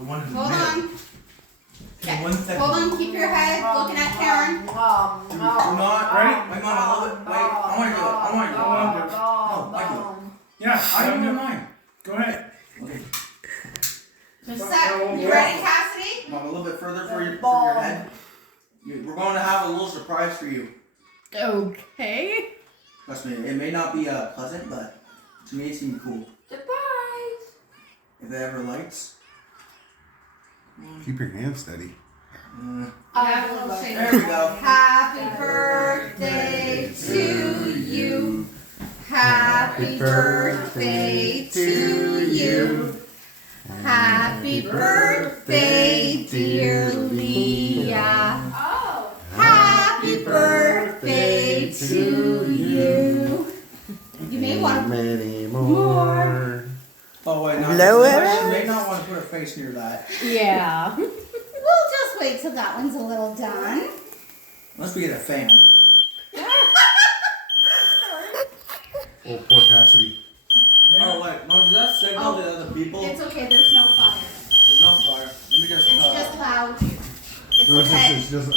The one in the Hold middle. on. Okay, Okay. 1 second. Hold on. Keep your head looking at Karen. Do not. Ready? Wait, Mama, hold it. Wait. I want to do it. I want to do it. No, I do it. Yeah, I don't know mine. Go ahead. Okay. Just set. You ready, Cassidy? Mom, a little bit further for your head. We're going to have a little surprise for you. Okay. Trust me, it may not be pleasant, but to me it seemed cool. Surprise. If it ever lights. Keep your hand steady. There we go. Happy birthday to you. Happy birthday to you. Happy birthday, dear Leah. Oh. Happy birthday to you. You may want to Many more. Oh wait, no. Blow it She may not want to put her face near that. Yeah. We'll just wait till that one's a little done. Unless we get a fan. Oh, poor Cassidy. Oh wait, Mom, does that signal to other people? It's okay, there's no fire. There's no fire. Let me just. It's just loud. It's No, okay. it's just